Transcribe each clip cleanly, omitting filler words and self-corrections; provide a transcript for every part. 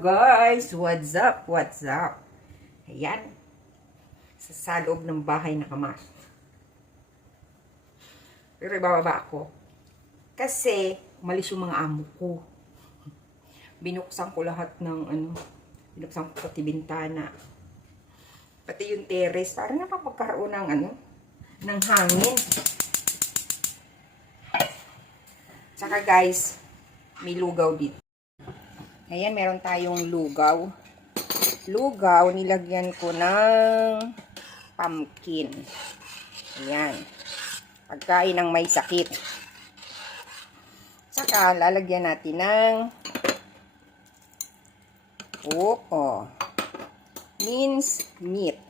guys! What's up? What's up? Ayan. Sa loob ng bahay nakamas. Pero ibababa ako. Kasi, umalis yung mga amo ko. Binuksan ko lahat ng binuksan ko pati bintana. Pati yung terrace. Para nakapagkaroon ng hangin. Tsaka guys, may lugaw dito. Ayan, meron tayong lugaw. Lugaw, nilagyan ko ng pumpkin. Ayan. Pagkain ng may sakit. Saka, lalagyan natin ng minced meat.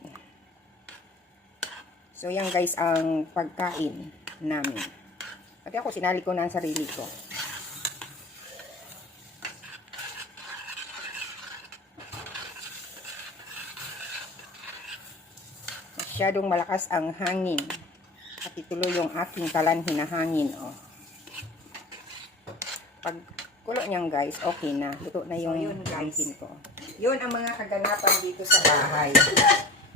So, yan guys, ang pagkain namin. Pati ako, sinali ko na ang sarili ko. Masyadong malakas ang hangin. At ituloy yung aking kalanhin na hangin. Oh. Pag kulo niyan guys, okay na. Luto na yung pumpkin ko. Yun ang mga kaganapan dito sa bahay.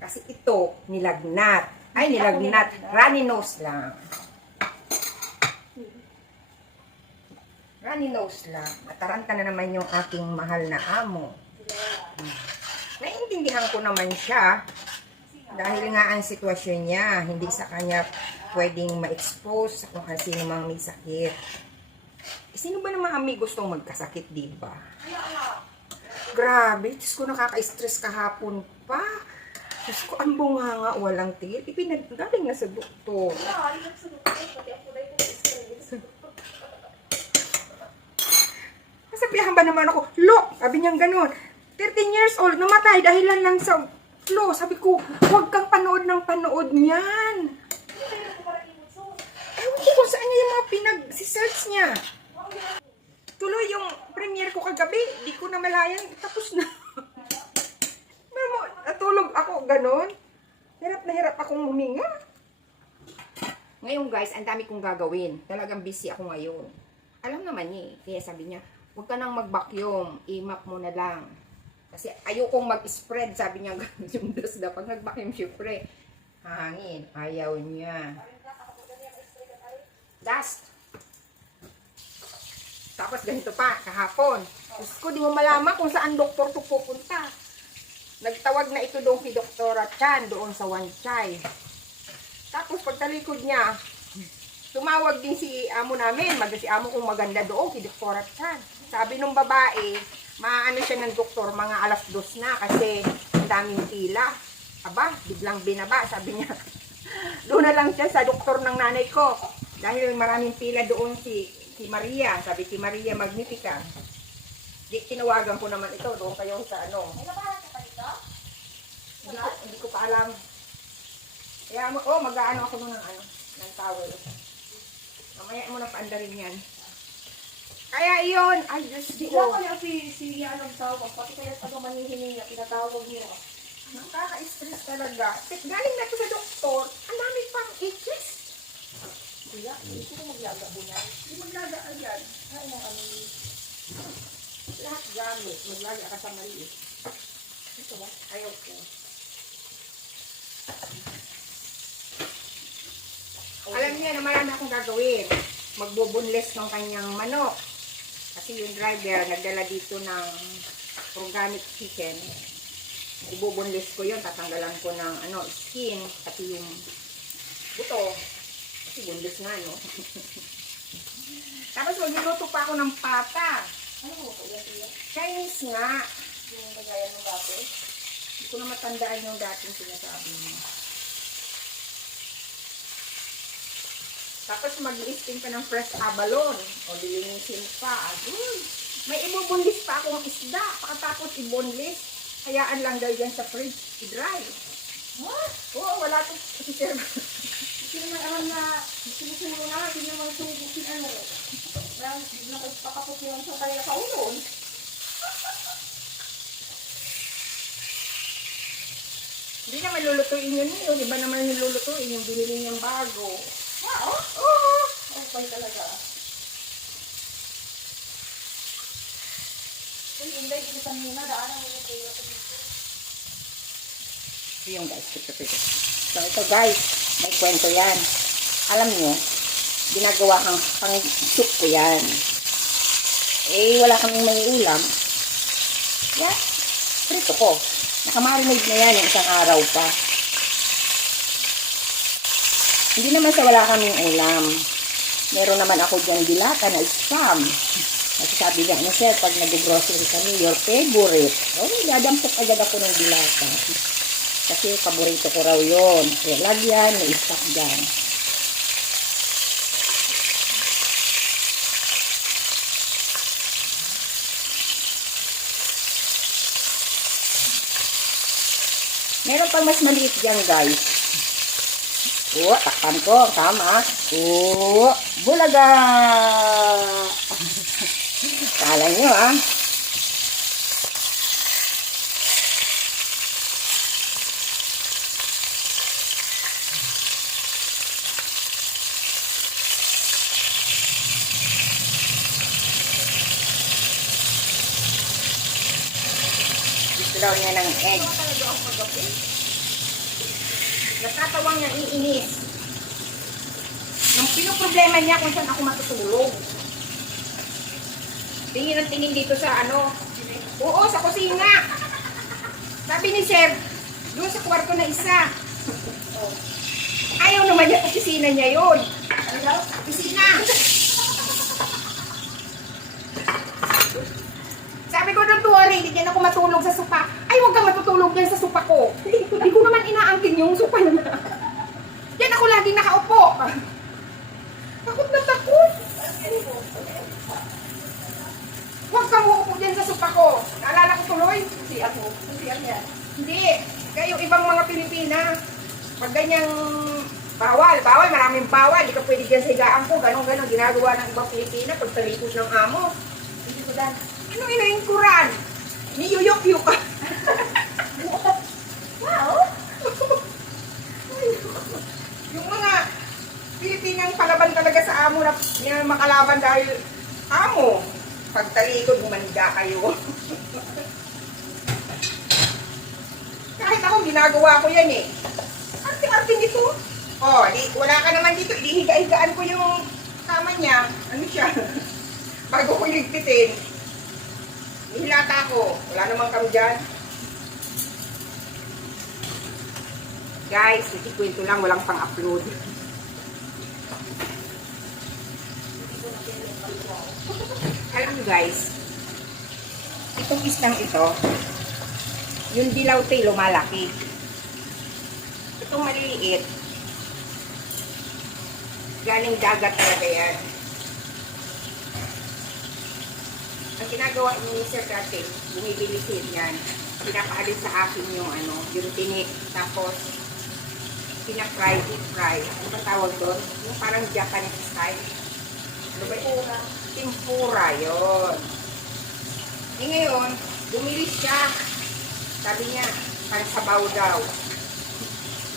Kasi ito, nilagnat. Ay, nilagnat. Runny nose lang. Runny nose lang. Nataranta na naman yung aking mahal na amo. Naiintindihan ko naman siya. Dahil nga ang sitwasyon niya, hindi sa kanya pwedeng ma-expose kung sino mang may sakit. Sino ba naman may gustong magkasakit, diba? Grabe, Diyos ko, nakaka-stress kahapon pa. Diyos ko, ang bunganga, walang tigil. Galing na sa doktor. Nasabihan ba naman ako, look, sabi niyang ganun, 13 years old, namatay dahilan lang sa flu. Sabi ko, huwag kang panood ng panood niyan. Ewan ko kung saan niya yung mga pinag-search niya. Tuloy yung premiere ko kagabi, di ko na malayan, tapos na. Natulog ako, ganon. Hirap na hirap akong huminga. Ngayon guys, ang dami kong gagawin. Talagang busy ako ngayon. Alam naman niya eh. Kaya sabi niya, huwag ka nang mag-vacuum, i-map mo na lang. Kasi ayokong mag-spread, sabi niya gano'n yung dust na. Pag nag-vacuum, syempre, hangin. Ayaw niya. Dust. Tapos ganito pa, kahapon. Diyos ko, di mo malaman kung saan doktor to pupunta. Nagtawag na ito doon kay Doktora Chan, doon sa Wanchay. Tapos pagtalikod niya, tumawag din si amo namin. Si amo kong maganda doon kay Doktora Chan. Sabi nung babae, maano siya ng doktor, mga 2:00 na kasi ang daming pila. Aba, biglang binaba, sabi niya. Doon na lang siya sa doktor ng nanay ko. Dahil maraming pila doon si Maria. Sabi si Maria Magnifica. Tinawagan ko naman ito, doon kayo sa ano. May nabahan ka pa dito? Hindi ko pa alam. Kaya, mag-aano ako doon ng towel. Mamaya mo na paandarin yan. Kaya iyon, ay Diyos Di ko. ako niya si anong tawag, pati kaya pag manihiling niya, pinatawag niya. Nakaka-stress talaga. Galing na ito sa doktor, ang dami pang itches. Kuya, hindi ko maglaga po niya. Hindi maglaga agad. Ay, ano Lahat gamit. Maglaga ka sa maliit. ito ba? Ayaw ko. Alam niya na marami akong gagawin. Magbubunles ng kanyang manok. Kasi yung driver, nagdala dito ng organic chicken. Ibubunlis ko yun. Tatanggalan ko ng skin. Pati yung buto. Kasi bunlis nga, no? Tapos magluluto pa ako ng pata. Ano mo po yan, kuya? Chinese nga. Yung nagayan mo dati? Hindi ko na matandaan yung dating sinasabi mo. Tapos mag-listing pa ng fresh abalone. O dilinisin pa. Agul. May ibubunlis pa akong isda. Pagkatapos ibunlis. Hayaan lang dahil yan sa fridge. I-dry. What? Oo, wala itong serve. Hindi naman alam na sinusulo na, hindi naman sumubukin ano. Dahil nakapakapok yung sa kanya sa ulon. Hindi naman lulutuin yun. Iba naman yung lulutuin. Yung binili niyang bago. Wow! Oo. Okay talaga. Uy, hindi, ilisan muna. Daanan mo yung kuya ko dito. Ito yung guys. So ito guys, may kwento yan. Alam nyo, ginagawa kang pang soup ko yan. Eh, wala kaming may ulam. Yan, prito ko. Nakamarinade na yan yung isang araw pa. Hindi naman sa wala kaming ulam. Meron naman ako dyan dilata na spam. Kasi sabi niya, ano sir, pag nag-grocery kami, your favorite. O, dadampok agad ako ng dilata. Kasi paborito ko raw yun. Kaya lagyan, may stock dyan. Meron pang mas maliit dyan, guys. Takpan ko. Tama. Bulaga! Kala nyo, ah. Gusto daw niya ng egg. Natatawang niya, iinis. Yung pinoproblema niya kung saan ako matutulog. Tingin ang tingin dito sa ano. Oo, sa kusina. Sabi ni Sir, doon sa kwarto na isa. Ayaw naman niya opisina niya yun. Ano daw? Opisina. Sabi ko doon, tuwari, hindi yan ako matulog sa sopa. Ay, huwag kang matutulog yan sa sopa ko. Hindi ko naman inaangkin yung sopa na. Yan ako laging nakaupo. Takot na takot. Huwag kang uupo dyan sa sopa ko. Naalala ko tuloy. Si ako. Si ako yan. Hindi. Kayo ibang mga Pilipina. Pag ganyang bawal, maraming bawal. Hindi ka pwede dyan sa higaan ko. Ganon, ginagawa ng ibang Pilipina pag talikod ng amo. Hindi ko dan. Ano inaingkuran? Niyuyok-yuk ka. Wow! Yung mga Pilipinang palaban talaga sa amo na makalaban dahil amo. Pag talikod, humanda kayo. Kahit ako, ginagawa ko yan eh. Arte-arte nito. Oh, wala ka naman dito. Ilihiga-higaan ko yung kama niya. Ano siya? Bago ko iligpitin. Nihilata ko. Wala namang kami dyan. Guys, kwento lang. Walang pang-upload. Alam nyo guys, itong islang ito, yung dilaw tayo lumalaki. Itong maliliit, galing dagat talaga yan. Ang ginagawa ni Sir dati, bumibili siya yan. Pinapaalis sa akin yung ano, yung tinik, tapos pinafry, deep fry. Ano ba tawag doon? Yung parang Japanese style. Ano ba yun? Tempura, yun. Eh ngayon, bumili siya. Sabi niya, pansabaw daw.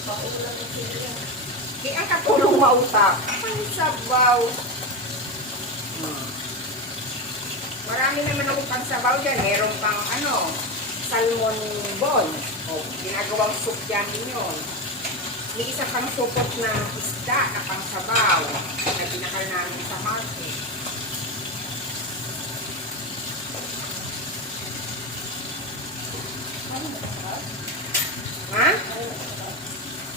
Paulan ng sila. Di ang katulong mautak. Pansabaw. Marami naman akong pansabaw dyan. Meron pang ano, salmon bon. O, ginagawang soup yan yun. May isa pang supot ng isda na pangsabaw na binakal namin sa market. Ha?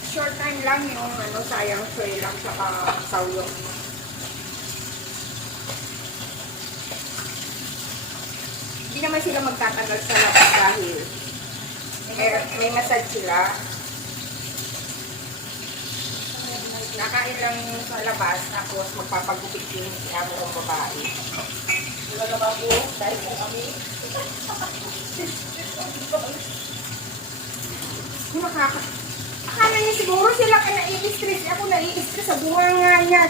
Short time lang yung ano, sayang soy lang saka sauyo. Hindi naman sila magtatagal sa labas dahil may massage sila. Nakain lang sa labas tapos magpapagupit yung si amo kong babae. Wala na ba po? Dahil po kami. Akala niya siguro sila ka nai-stress. Ako nai-stress sa bunganga niya.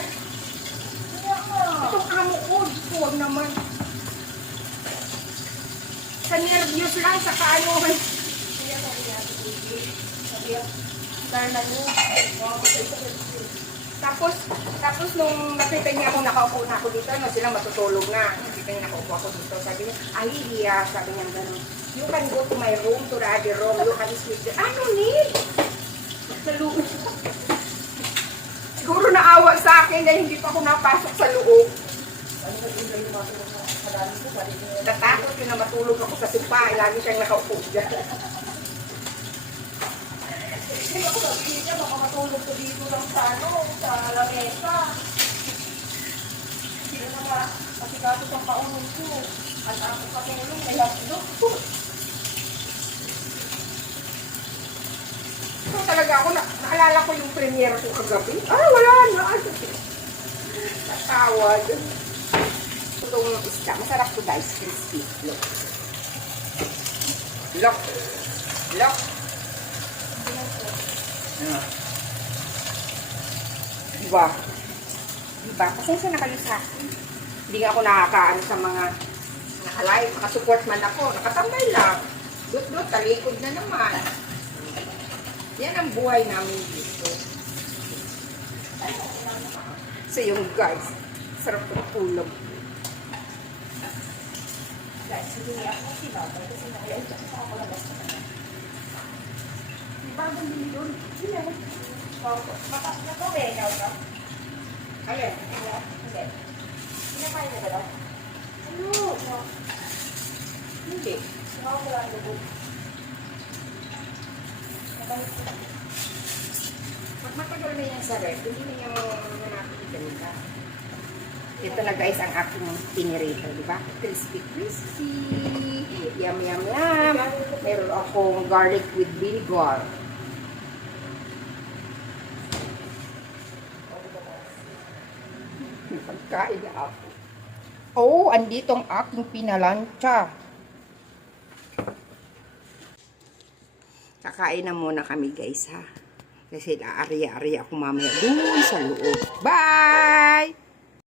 Itong amo ko, huwag naman. Sa nervyos lang, sa kaanohan. Sabi yan. Dahil na nyo. Tapos nung nakita niya akong nakaupo na ako dito, no, sila matutulog na. Nakita niya nakaupo ako dito. Sabi niya, ay, Lia, sabi niya gano'n. You can go to my room, to the other room. You can sleep there. Ano, Neil? Sa loob. Siguro naawa sa akin dahil hindi pa ako napasok sa loob. Natakot yun na matulog ako sa sopa. Lagi siyang nakaupo dyan. Hindi ako sabihin niya, baka matulog ko dito lang sa lamesa. Sila na nga, kasi kaso ang paunin ko. At ako katulong, kaya So talaga ako, naalala ko yung premiere ko kagabi. Wala na. Natawad. Itong isda, masarap to guys, crispy. Look. Look. Look. Diba? Diba? Pasensya na kayo sa akin. Hindi nga ako nakakaano sa mga naka-live. Nakasupport man ako. Nakatambay lang. Dut-dut, talikod na naman. Yan ang buhay namin dito. So yung guys, sarap ng tulog. guys, hindi ako sinabay kasi nakayaw siya sa ako labas na kanya. Di ba ang bili doon? Hindi ako. Nakabegaw ka? Alin? Hindi. Pinakain na ba daw? Ano? Hindi. Sumaw ko lang lubog. Pag matagal na yan sa ref, hindi na yung nakikita. Ito na guys ang aking pinirito, di ba? Crispy, crispy. Yum, yum, yum. Meron akong garlic with vinegar. Pagkain na ako. Oh, andito ang aking pinalansya. Kakain na muna kami guys ha. Kasi aarya-arya ako mamaya doon sa loob. Bye!